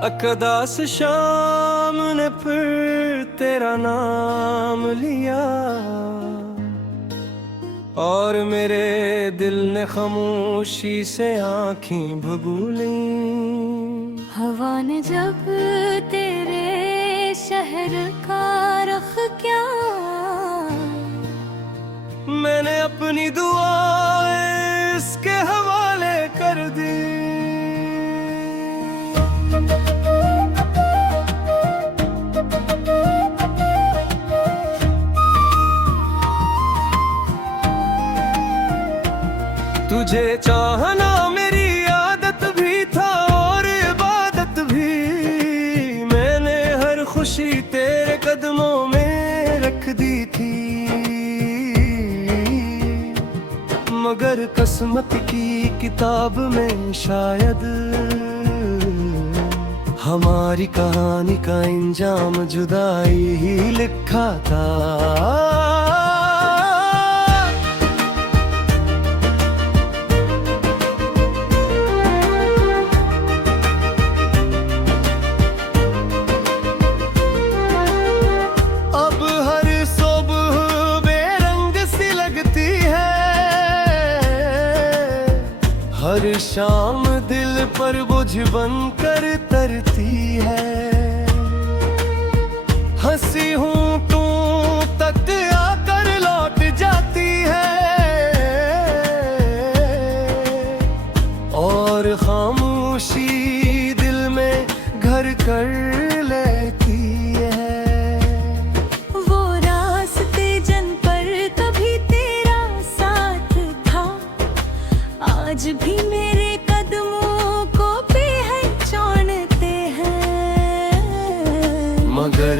अकदा से शाम ने फिर तेरा नाम लिया और मेरे दिल ने खामोशी से आँखें भगोली। हवा ने जब तेरे शहर का रुख किया, मैंने अपनी दुआएं इसके हवाले कर दी। तुझे चाहना मेरी आदत भी था और इबादत भी, मैंने हर खुशी तेरे कदमों में रख दी थी। मगर किस्मत की किताब में शायद हमारी कहानी का इंजाम जुदाई ही लिखा था। हर शाम दिल पर बोझ बनकर तरती है। हंसी हूँ तू तक आकर लौट जाती है और खामोशी दिल में घर कर लेती है। वो रास्ते जन पर कभी तेरा साथ था, आज भी मेरे कदमों को पहचानते हैं। मगर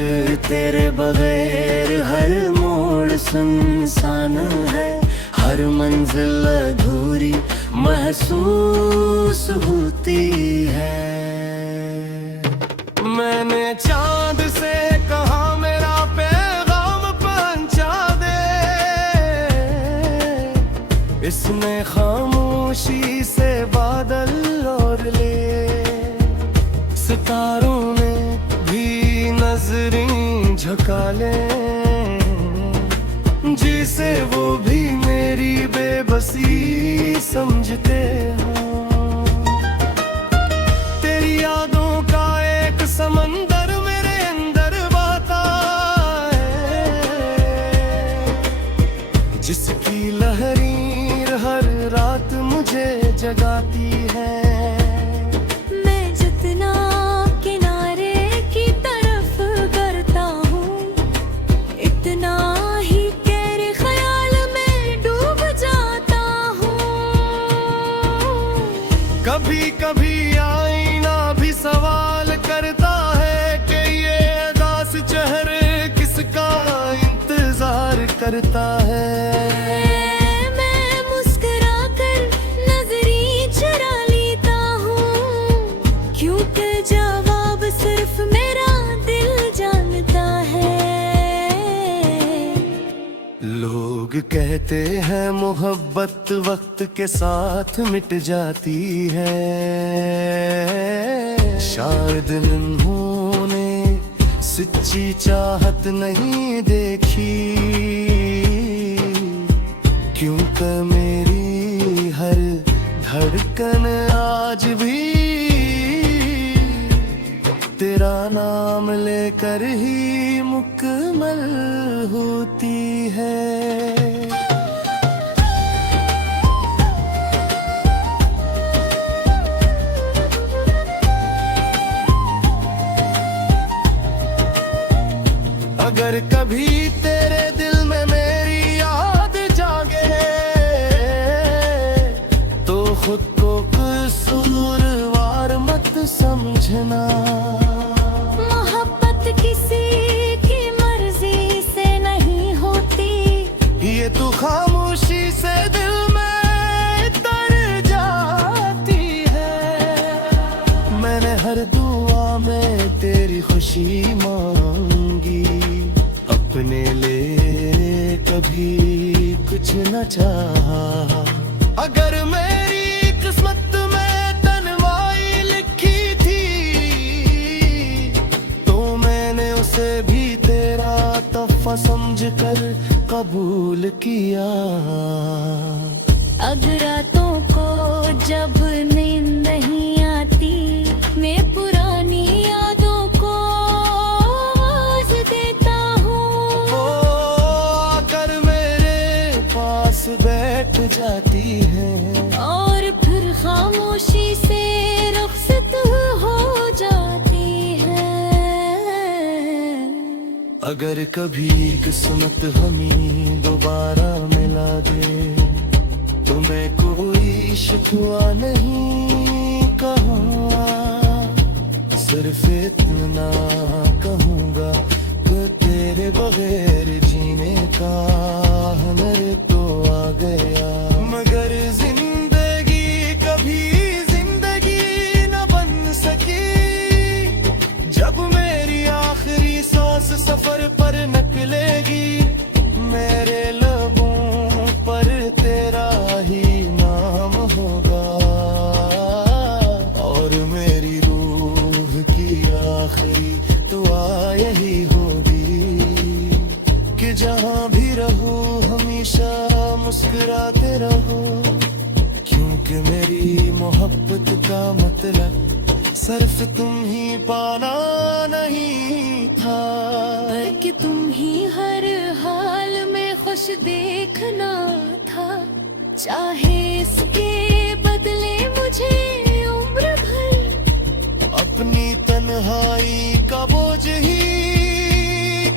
तेरे बगैर हर मोड़ सुनसान है, हर मंजिल अधूरी महसूस होती है। मैंने चांद से कहा मेरा पैगाम पहुंचा दे, इसने खामोशी से बादल और ले। सितारों ने भी नजरें झुका ले, जिसे वो भी मेरी बेबसी समझते हो। तेरी यादों का एक समंदर मेरे अंदर बहता है, जिसकी लहरें हर रात मुझे जगाती है। मैं जितना किनारे की तरफ करता हूँ, इतना ही तेरे ख्याल में डूब जाता हूँ। कभी कभी आईना भी सवाल करता है कि ये अदास चेहरे किसका इंतजार करता है। लोग कहते हैं मोहब्बत वक्त के साथ मिट जाती है, शायद उन्होंने सच्ची चाहत नहीं देखी। क्योंकि मेरी हर धड़कन आज भी तेरा नाम लेकर ही मुकम्मल होती है। अगर कभी तेरे दिल में मेरी याद जागे, तो खुद को कसूरवार मत समझना। मोहब्बत किसी की मर्जी से नहीं होती, ये तो खामोशी से दिल में तर जाती है। मैंने हर दुआ में तेरी खुशी मांगी, अपने लिए कभी कुछ न चाहा। अगर मेरी किस्मत में तन्हाई लिखी थी, उसे भी तेरा तोहफा समझकर कबूल किया। अगर रातों को जब नींद नहीं आती, मैं पुरानी यादों को आवाज देता हूँ। वो आकर मेरे पास बैठ जाती है और फिर खामोशी से रुखसत हो जाती है। अगर कभी किस्मत हमें दोबारा मिला दे, तुम्हें कोई शिकवा नहीं कहूँगा, सिर्फ इतना कहूँगा कि तेरे बगैर जीने का हुनर तो आ गया। मगर जिंदगी कभी जिंदगी न बन सकी, जब मेरी आखिरी सांस सफर पर निकलेगी, मेरे लबों पर तेरा ही नाम होगा और मेरी रूह की आखिरी दुआ यही होगी कि जहाँ भी रहो हमेशा मुस्कुराते रहो, क्योंकि मेरी मोहब्बत का मतलब सिर्फ तुम ही पाना नहीं था, कि तुम ही हर हाल में खुश देखना था। चाहे इसके बदले मुझे उम्र भर अपनी तन्हाई का बोझ ही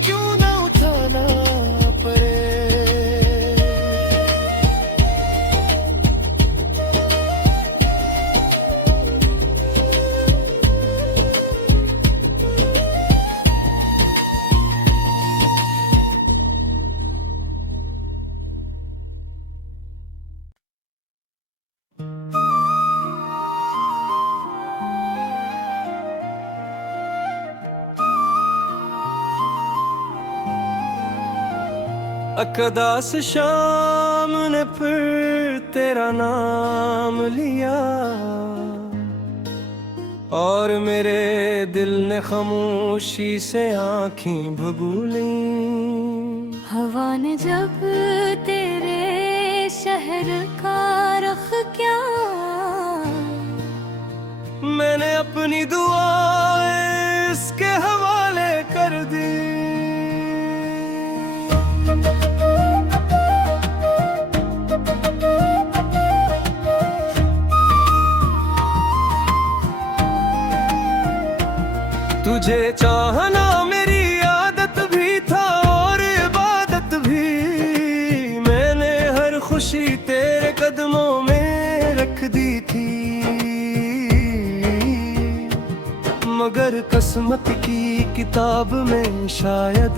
क्यों न उठाना पड़े। अकदा से शाम ने फिर तेरा नाम लिया और मेरे दिल ने खामोशी से आँखें भगोली। हवा ने जब तेरे शहर का रुख किया, मैंने अपनी दुआएं इसके हवाले कर दी। तुझे चाहना मेरी आदत भी था और इबादत भी, मैंने हर खुशी तेरे कदमों में रख दी थी। मगर किस्मत की किताब में शायद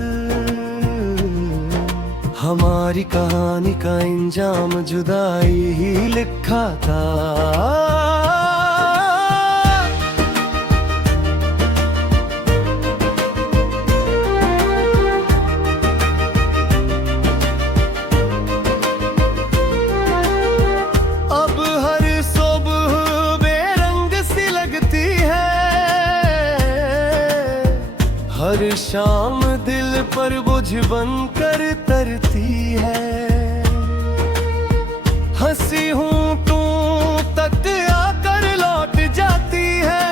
हमारी कहानी का इंजाम जुदाई ही लिखा था। हर शाम दिल पर बोझ बनकर तरती है, हंसी हूँ तू तक आकर लौट जाती है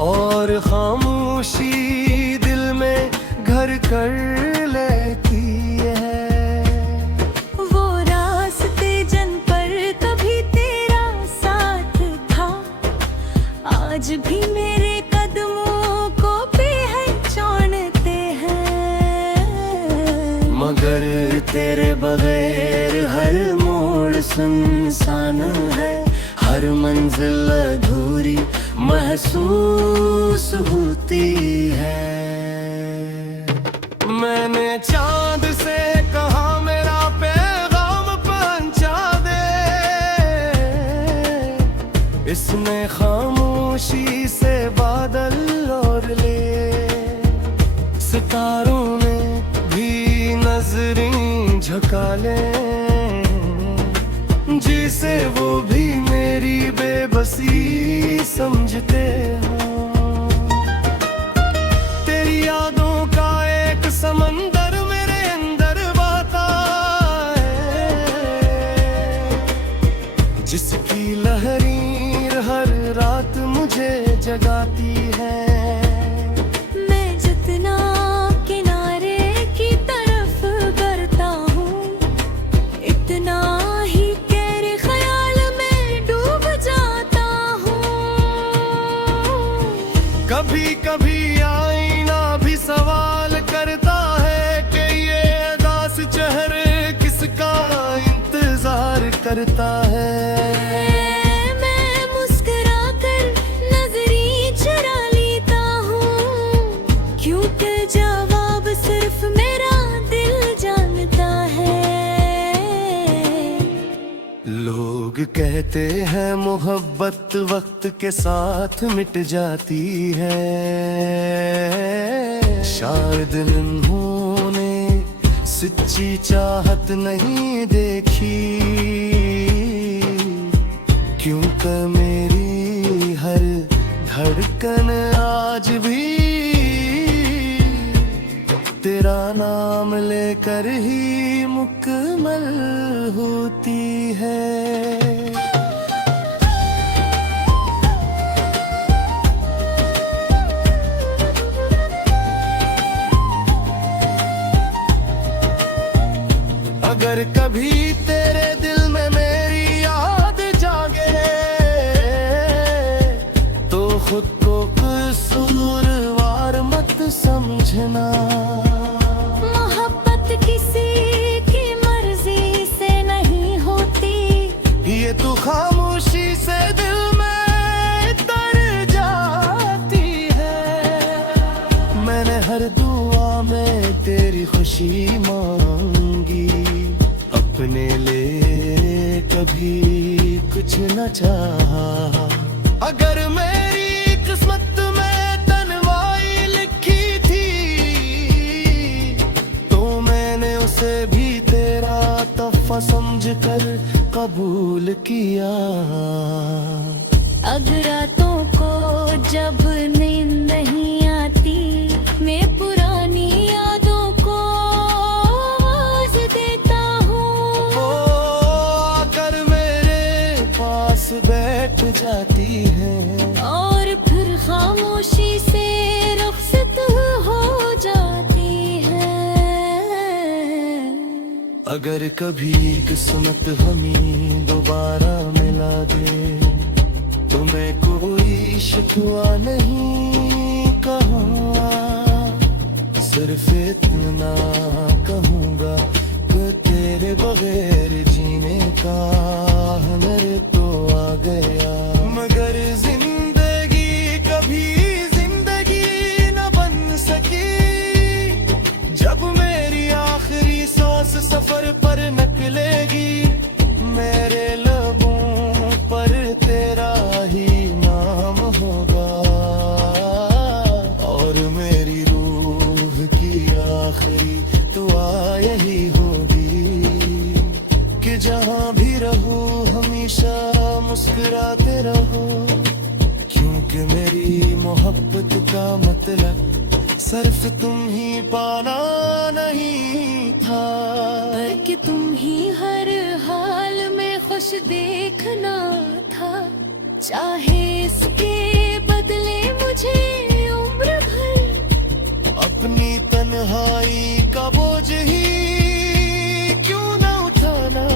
और खामोशी दिल में घर कर लेती है। वो रास्ते जन पर कभी तेरा साथ था, आज भी मेरे कदमों को पहचानते हैं। मगर तेरे बगैर हर मोड़ सुनसान है, हर मंजिल अधूरी महसूस होती है। मैंने चांद से कहा मेरा पैगाम पहुंचा दे, इसने खामोशी से बादल और ले। सितारों ने भी नजरें झुका ले, जिसे वो भी मेरी बेबसी समझते हो। कभी आईना भी सवाल करता है कि ये अदास चेहरे किसका इंतजार करता है। मैं मुस्कुरा कर नजरी चुरा लेता हूँ, क्योंकि जवाब सिर्फ मेरा दिल जानता है। लोग कहते हैं मोहब्बत वक्त के साथ मिट जाती है, शायद इन्होंने सच्ची चाहत नहीं देखी, क्योंकि मेरी हर धड़कन आज भी तेरा नाम लेकर ही मुकम्मल होती है। अगर कभी तेरे दिल में मेरी याद जागे तो खुद को कसूरवार मत समझना। मोहब्बत किसी की मर्जी से नहीं होती, ये तो खामोशी से दिल में तर जाती है। मैंने हर दुआ में तेरी खुशी मांगी, अपने लिए कभी कुछ न चाहा। अगर मेरी किस्मत में तन्हाई लिखी थी तो मैंने उसे भी तेरा तोहफा समझकर कबूल किया। अगर रातों को जब नींद नहीं आती, मैं पुरानी यादों को आवाज देता हूँ। ओ आकर मेरे पास बैठ जाती है और फिर खामोशी से रुखसत हो जाती है। अगर कभी किस्मत हमें दोबारा मिला दे तो मैं कोई शिकवा नहीं कहूँगा, सिर्फ इतना कहूँगा कि तेरे बगैर जीने का मेरे तो आ गया। मगर जिंदगी कभी जिंदगी न बन सकी, जब मेरी आखिरी सांस सफर पर निकलेगी मेरे लबों पर तेरा ही नाम होगा, और मेरी रूह की आखिरी दुआ यही होगी कि जहाँ भी रहो हमेशा मुस्कुराते रहो, क्योंकि मेरी मोहब्बत का मतलब सिर्फ तुम ही पाना नहीं था, कि तुम ही हर हाल में खुश देखना था। चाहे इसके बदले मुझे उम्र भर अपनी तन्हाई का बोझ ही क्यों न उठाना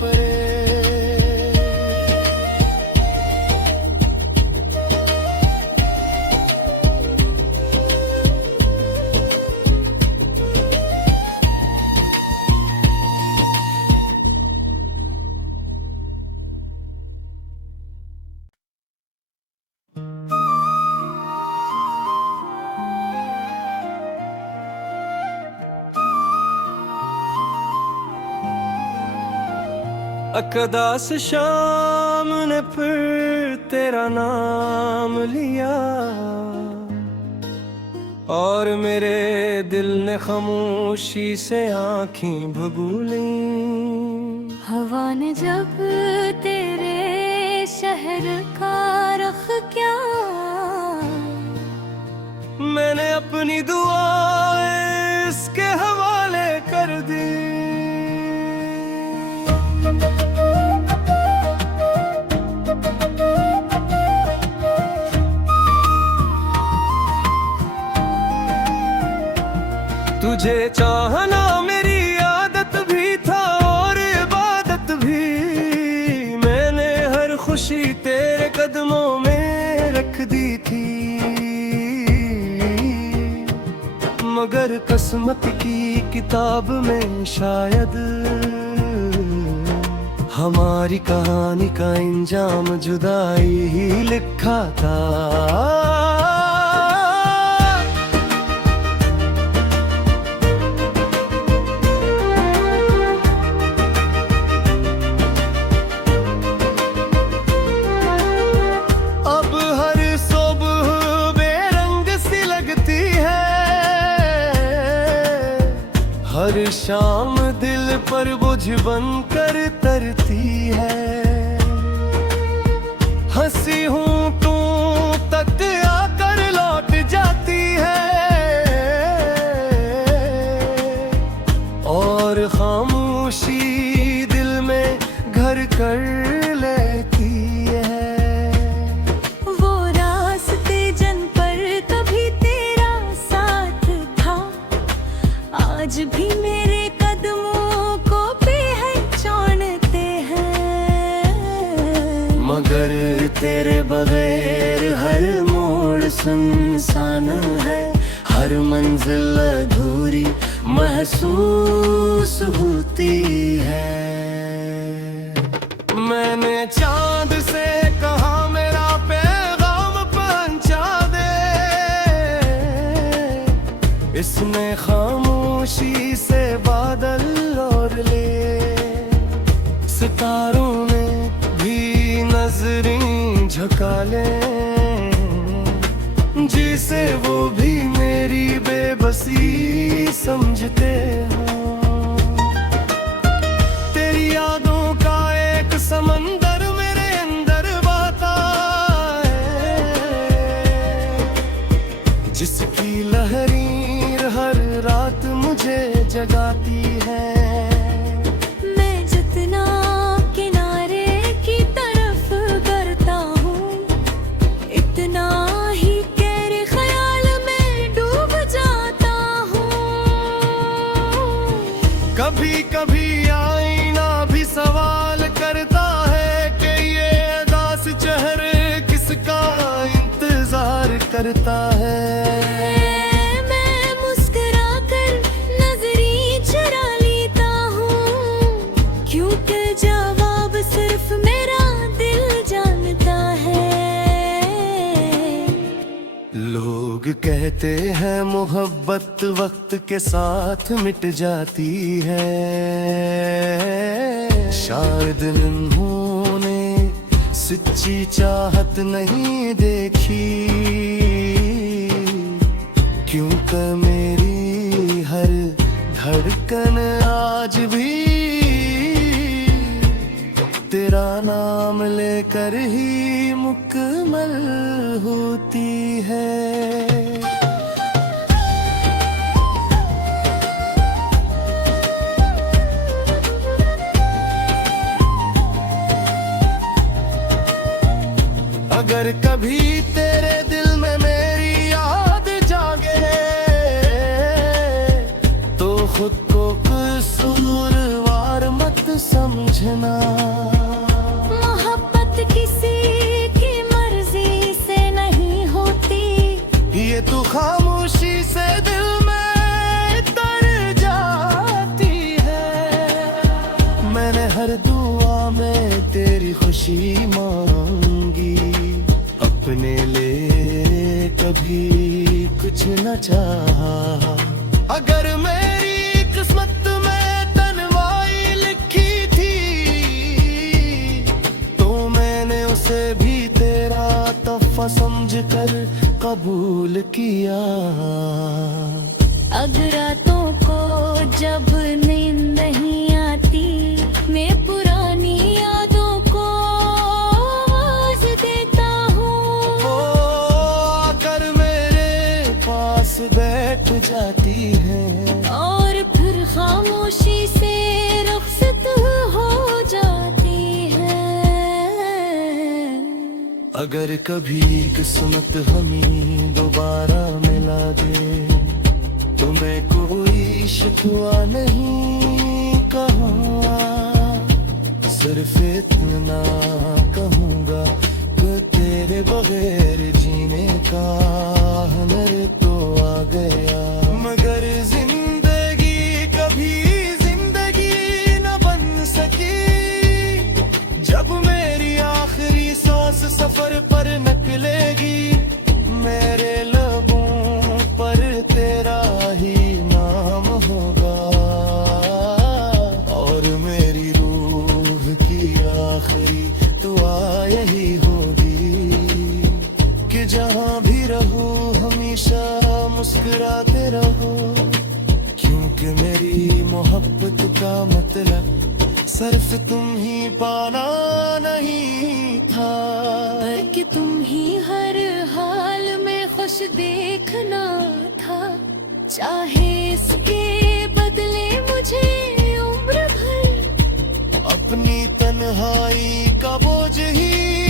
पड़े। अकदा से शाम ने फिर तेरा नाम लिया, और मेरे दिल ने खामोशी से आँखें भगोली। हवा ने जब तेरे शहर का रुख किया, मैंने अपनी दुआएं इसके हवाले कर दी। तुझे चाहना मेरी आदत भी था और इबादत भी, मैंने हर खुशी तेरे कदमों में रख दी थी। मगर किस्मत की किताब में शायद हमारी कहानी का इंजाम जुदाई ही लिखा था। अब हर सुबह बेरंग सी लगती है, हर शाम दिल पर बोझ बनकर तरती है। हंसी हूँ तू तक आकर लौट जाती है, और खामोशी दिल में घर कर लेती है। वो रास्ते जन पर कभी तेरा साथ था, आज भी मेरे कदमों को पहचानते हैं। मगर तेरे बगैर हर मोड़ सुनसान है, हर मंजिल अधूरी महसूस होती है। मैंने चांद से कहा मेरा पैगाम पहुंचा दे, इसने खामोशी से बादल और ले। सितारों ने भी नजरें झुका ले, जिसे वो भी मेरी बेबसी समझते हो। तेरी यादों का एक समंदर मेरे अंदर बहता है, जिसकी लहरीं हर रात मुझे जगाती है। मैं जितना किनारे की तरफ करता हूँ, इतना ही तेरे ख्याल में डूब जाता हूँ। कभी कभी आईना भी सवाल करता है कि ये उदास चेहरे किसका इंतजार करता है। मैं मुस्कुराकर नजरें चुरा लेता हूँ, क्योंकि जवाब सिर्फ मेरा दिल जानता है। लोग कहते हैं मोहब्बत वक्त के साथ मिट जाती है, शायद उन्होंने सच्ची चाहत नहीं देखी, क्योंकि मेरी हर धड़कन आज भी तेरा नाम लेकर ही मुकम्मल होती है। अगर कभी तेरे दिल में मेरी याद जागे, तो खुद को कसूरवार मत समझना। मोहब्बत किसी की मर्जी से नहीं होती, ये तू खामोशी से दिल में तर जाती है। मैंने हर दुआ में तेरी खुशी मांगी, अपने लिए कभी कुछ न चाहा। अगर मेरी किस्मत में तन्हाई लिखी थी, तो मैंने उसे भी तेरा तोहफा समझकर कबूल किया। अगर रातों को जब नींद नहीं आती, मैं पुरानी यादों को आवाज देता हूँ। वो आकर मेरे पास बैठ जाती है, और फिर खामोशी से रुखसत हो जाती है। अगर कभी किस्मत हमें दोबारा मिला दे, तुम्हें कोई शिकवा नहीं कहूँगा, सिर्फ इतना कहूँगा कि तेरे बगैर जीने का मेरे तो आ गया। मगर हमेशा मुस्कुराते रहो, क्योंकि मेरी मोहब्बत का मतलब सिर्फ तुम ही पाना नहीं था। कि तुम ही हर हाल में खुश देखना था, चाहे इसके बदले मुझे उम्र भर अपनी तन्हाई का बोझ ही